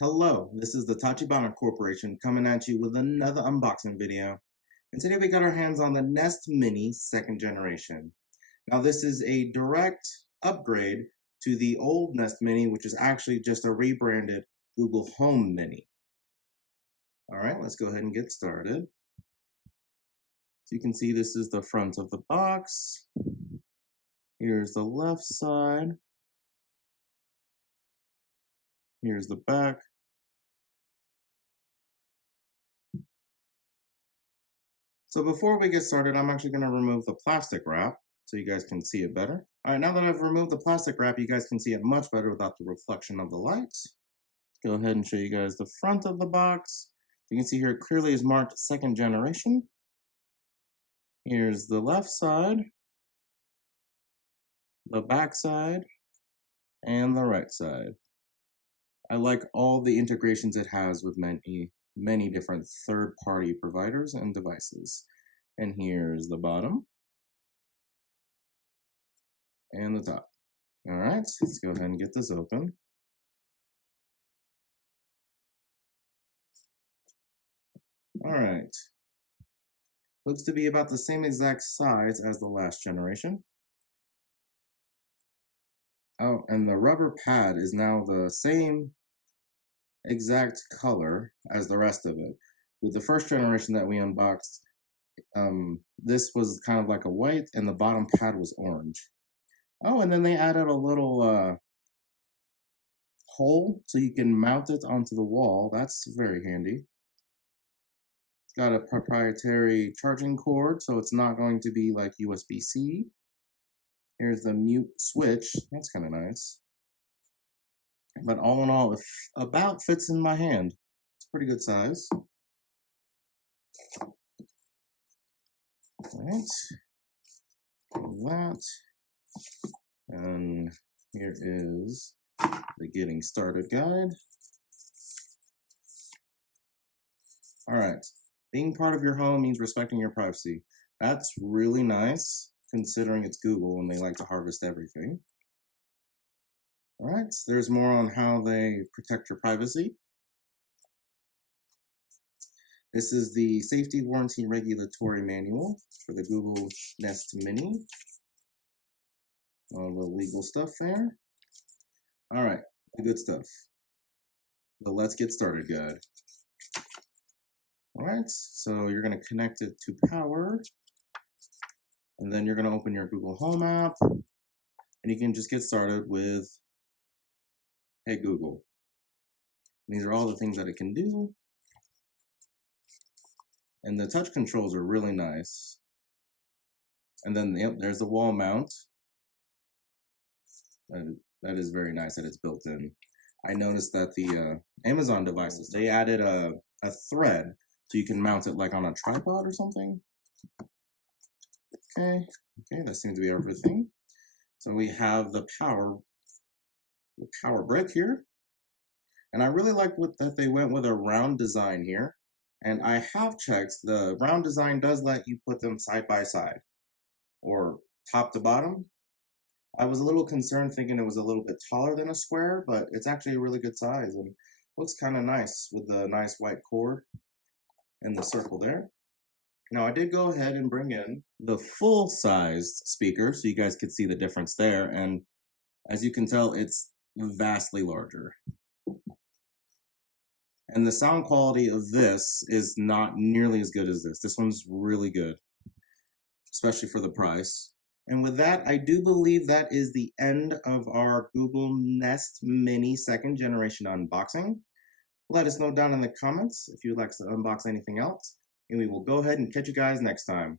Hello, this is the Tachibana Corporation coming at you with another unboxing video. And today we got our hands on the Nest Mini 2nd generation. Now this is a direct upgrade to the old Nest Mini, which is actually just a rebranded Google Home Mini. All right, let's go ahead and get started. So you can see this is the front of the box. Here's the left side. Here's the back. So before we get started, I'm actually going to remove the plastic wrap so you guys can see it better. All right, now that I've removed the plastic wrap, you guys can see it much better without the reflection of the lights. Go ahead and show you guys the front of the box. You can see here it clearly is marked 2nd generation. Here's the left side, the back side, and the right side. I like all the integrations it has with many different third-party providers and devices. And here's the bottom and the top. All right, let's go ahead and get this open. All right, looks to be about the same exact size as the last generation. Oh, and the rubber pad is now the same exact color as the rest of it. With the first generation that we unboxed, this was kind of like a white and the bottom pad was orange. Oh, and then they added a little hole so you can mount it onto the wall. That's very handy. It's got a proprietary charging cord, so it's not going to be like USB-C. Here's the mute switch. That's kind of nice. But all in all, it about fits in my hand. It's pretty good size. All right. That. And here is the getting started guide. All right. Being part of your home means respecting your privacy. That's really nice, considering it's Google and they like to harvest everything. All right, so there's more on how they protect your privacy. This is the Safety Warranty Regulatory Manual for the Google Nest Mini. All the legal stuff there. All right, the good stuff. The Let's Get Started guide. All right, so you're going to connect it to power, and then you're going to open your Google Home app, and you can just get started with Hey Google. These are all the things that it can do. And the touch controls are really nice. And then yep, there's the wall mount. That is very nice that it's built in. I noticed that the Amazon devices, they added a thread so you can mount it like on a tripod or something. Okay, that seems to be everything. So we have the power brick here. And I really like that they went with a round design here. And I have checked, the round design does let you put them side by side or top to bottom. I was a little concerned thinking it was a little bit taller than a square, but it's actually a really good size and looks kind of nice with the nice white cord and the circle there. Now I did go ahead and bring in the full-sized speaker so you guys could see the difference there. And as you can tell, it's vastly larger. And the sound quality of this is not nearly as good as this. This one's really good, especially for the price. And with that, I do believe that is the end of our Google Nest Mini 2nd generation unboxing. Let us know down in the comments if you'd like to unbox anything else, and we will go ahead and catch you guys next time.